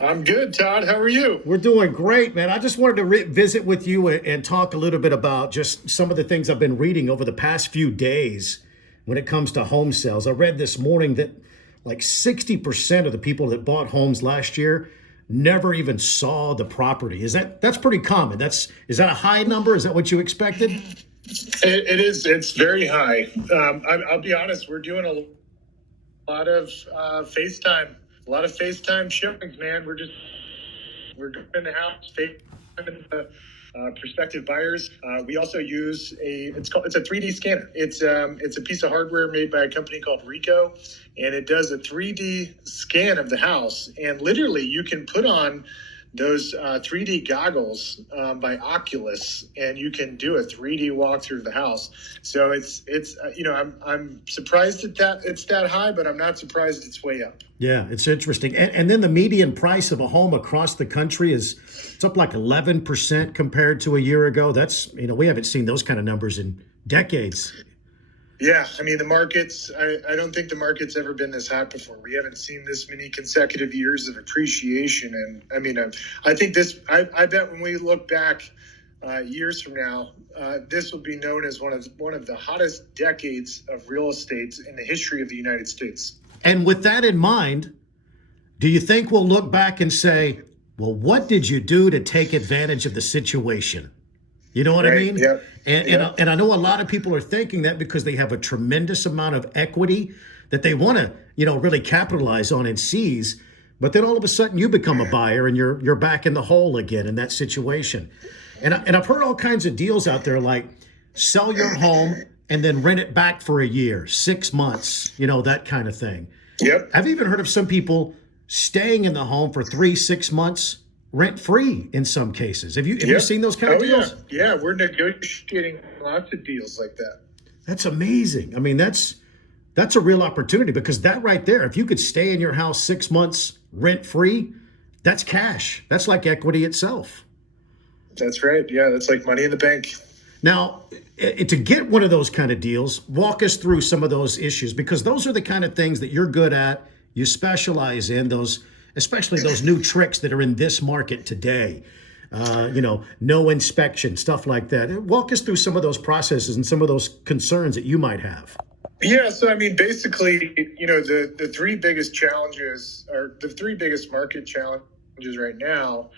I'm good, Todd. How are you? We're doing great, man. I just wanted to visit with you and talk a little bit about just some of the things I've been reading over the past few days when it comes to home sales. I read this morning that like 60% of the people that bought homes last year never even saw the property. That's pretty common? Is that a high number? Is that what you expected? It is. It's very high. I'll be honest. We're doing lot of FaceTime, a lot of FaceTime showings, man. We're going in the house, FaceTime prospective buyers. We also use it's a 3D scanner. It's a piece of hardware made by a company called Rico, and it does a 3D scan of the house. And literally, you can put on those 3D goggles by Oculus, and you can do a 3D walkthrough of the house. So it's I'm surprised that it's that high, but I'm not surprised it's way up. Yeah, it's interesting. And then the median price of a home across the country it's up like 11% compared to a year ago. We haven't seen those kind of numbers in decades. Yeah, I mean, the markets, I don't think the market's ever been this hot before. We haven't seen this many consecutive years of appreciation. And I mean, I think I bet when we look back years from now, this will be known as one of the hottest decades of real estate in the history of the United States. And with that in mind, do you think we'll look back and say, well, what did you do to take advantage of the situation? You know what I mean? Yep. And I know a lot of people are thinking that because they have a tremendous amount of equity that they want to, really capitalize on and seize. But then all of a sudden you become a buyer and you're back in the hole again in that situation. And I've heard all kinds of deals out there like sell your home and then rent it back for a year, 6 months, that kind of thing. Yep. I've even heard of some people staying in the home for 3-6 months rent free in some cases. Have you seen those kind of deals? Yeah, we're negotiating lots of deals like that. That's amazing. I mean, that's a real opportunity because that right there, if you could stay in your house 6 months rent free, that's cash. That's like equity itself. That's right. Yeah, that's like money in the bank. Now, to get one of those kind of deals, walk us through some of those issues because those are the kind of things that you're good at. You specialize in those, especially those new tricks that are in this market today. No inspection, stuff like that. Walk us through some of those processes and some of those concerns that you might have. Yeah, so I mean, basically, the three biggest challenges or the three biggest market challenges right now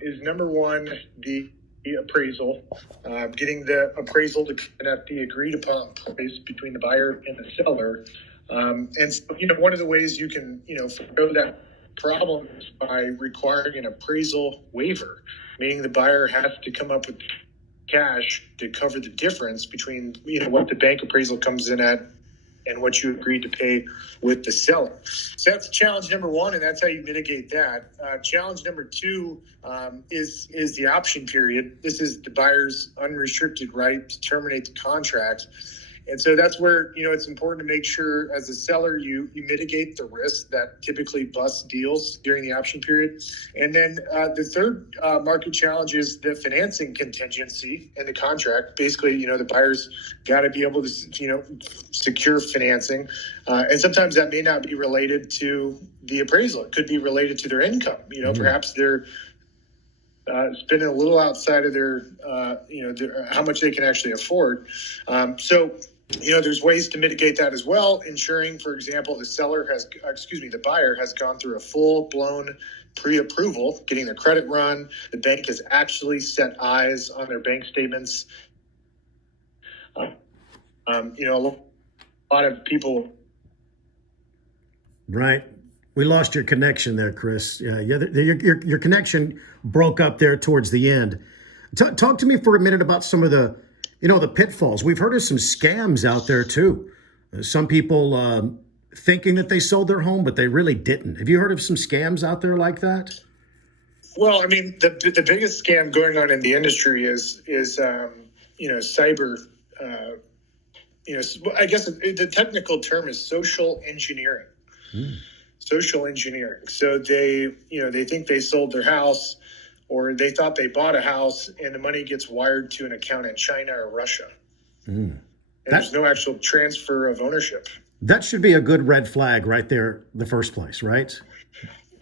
is number one, the appraisal, getting the appraisal to come at the agreed upon price between the buyer and the seller. And so, one of the ways you can, forego that problem is by requiring an appraisal waiver, meaning the buyer has to come up with cash to cover the difference between, what the bank appraisal comes in at and what you agreed to pay with the seller. So that's challenge number one, and that's how you mitigate that. Challenge number two is the option period. This is the buyer's unrestricted right to terminate the contract. And so that's where, it's important to make sure as a seller, you mitigate the risk that typically busts deals during the option period. And then the third market challenge is the financing contingency in the contract. Basically, the buyer's got to be able to, secure financing. And sometimes that may not be related to the appraisal. It could be related to their income. Perhaps they're spending a little outside of their how much they can actually afford. There's ways to mitigate that as well, ensuring, for example, the buyer has gone through a full-blown pre-approval, getting their credit run. The bank has actually set eyes on their bank statements. A lot of people. Right. We lost your connection there, Chris. Yeah, your connection broke up there towards the end. Talk to me for a minute about some of the pitfalls. We've heard of some scams out there too. Some people thinking that they sold their home, but they really didn't. Have you heard of some scams out there like that? Well, I mean, the biggest scam going on in the industry is cyber. I guess the technical term is social engineering. Social engineering. So they think they sold their house, or they thought they bought a house and the money gets wired to an account in China or Russia. And there's no actual transfer of ownership. That should be a good red flag right there in the first place, right?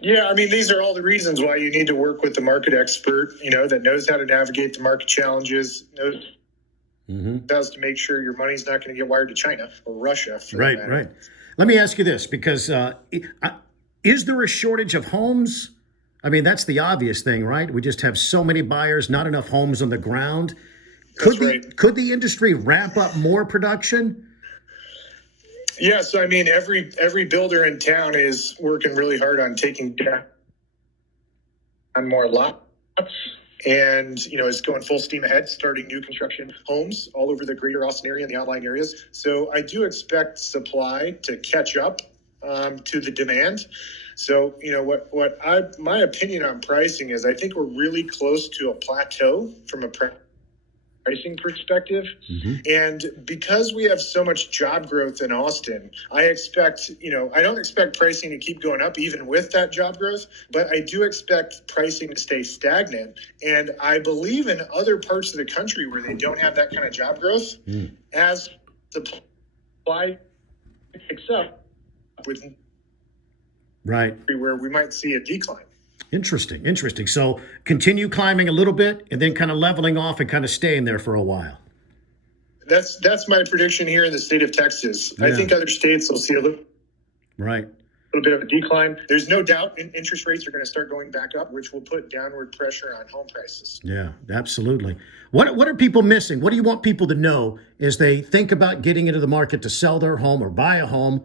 Yeah, I mean, these are all the reasons why you need to work with the market expert, that knows how to navigate the market challenges, knows does to make sure your money's not going to get wired to China or Russia, for that Right, matter. right. Let me ask you this, because is there a shortage of homes? I mean, that's the obvious thing, right? We just have so many buyers, not enough homes on the ground. That's right. Could the industry ramp up more production? Yeah, so I mean, every builder in town is working really hard on taking down more lots, and is going full steam ahead, starting new construction homes all over the greater Austin area and the outlying areas. So I do expect supply to catch up to the demand. So my opinion on pricing is I think we're really close to a plateau from a pricing perspective. And because we have so much job growth in Austin, I don't expect pricing to keep going up even with that job growth, but I do expect pricing to stay stagnant. And I believe in other parts of the country where they don't have that kind of job growth, as the supply picks up with Right. where we might see a decline. Interesting. So continue climbing a little bit and then kind of leveling off and kind of staying there for a while. That's my prediction here in the state of Texas. Yeah. I think other states will see a little bit of a decline. There's no doubt interest rates are going to start going back up, which will put downward pressure on home prices. Yeah, absolutely. What are people missing? What do you want people to know as they think about getting into the market to sell their home or buy a home?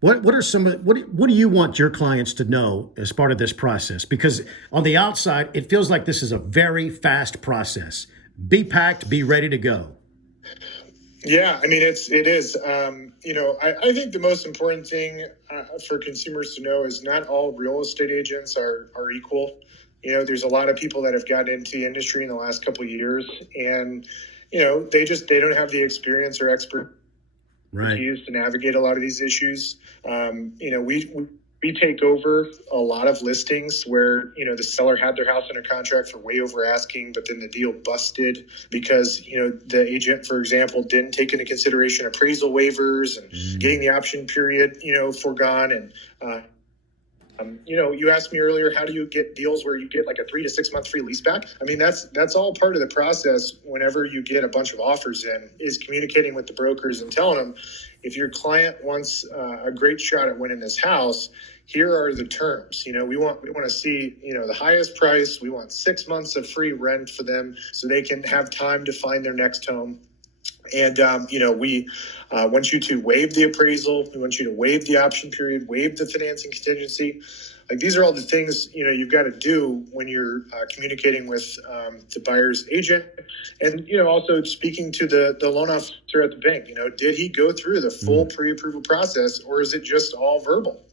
What do you want your clients to know as part of this process? Because on the outside, it feels like this is a very fast process. Be packed, be ready to go. Yeah, I mean, it is. I think the most important thing for consumers to know is not all real estate agents are equal. There's a lot of people that have gotten into the industry in the last couple of years, and they don't have the experience or expertise to navigate a lot of these issues. We take over a lot of listings where, the seller had their house under contract for way over asking, but then the deal busted because, the agent, for example, didn't take into consideration appraisal waivers and getting the option period, foregone. And, you asked me earlier, how do you get deals where you get like a 3 to 6 month free lease back? I mean, that's all part of the process. Whenever you get a bunch of offers in, is communicating with the brokers and telling them, if your client wants a great shot at winning this house, here are the terms. We want to see, the highest price. We want 6 months of free rent for them so they can have time to find their next home. And, we want you to waive the appraisal. We want you to waive the option period, waive the financing contingency. Like, these are all the things, you've got to do when you're communicating with the buyer's agent. And, also speaking to the loan officer at the bank. Did he go through the full pre-approval process, or is it just all verbal?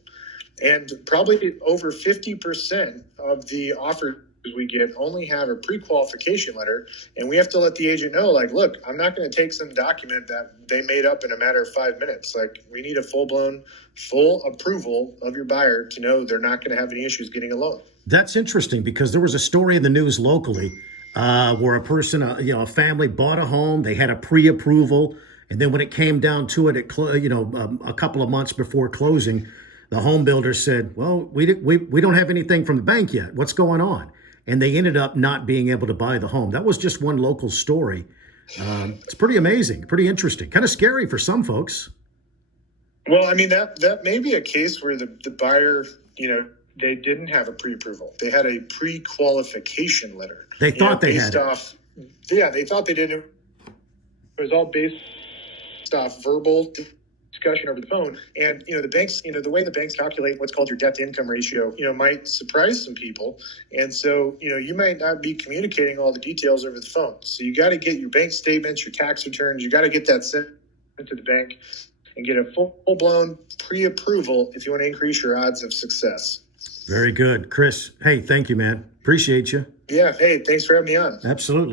And probably over 50% of the offers we get only have a pre-qualification letter, and we have to let the agent know, like, look, I'm not going to take some document that they made up in a matter of 5 minutes. Like, we need a full approval of your buyer to know they're not going to have any issues getting a loan. That's interesting, because there was a story in the news locally where a person, a family bought a home, they had a pre-approval, and then when it came down to it, a couple of months before closing, the home builder said, well, we don't have anything from the bank yet. What's going on? And they ended up not being able to buy the home. That was just one local story. It's pretty amazing, pretty interesting, kind of scary for some folks. Well, I mean, that may be a case where the buyer, they didn't have a pre-approval. They had a pre-qualification letter. They thought they had they thought they didn't. It was all based off verbal discussion over the phone. And, the banks, the way the banks calculate what's called your debt to income ratio, might surprise some people. And so, you might not be communicating all the details over the phone. So you got to get your bank statements, your tax returns. You got to get that sent to the bank and get a full-blown pre-approval if you want to increase your odds of success. Very good. Chris, hey, thank you, man. Appreciate you. Yeah. Hey, thanks for having me on. Absolutely.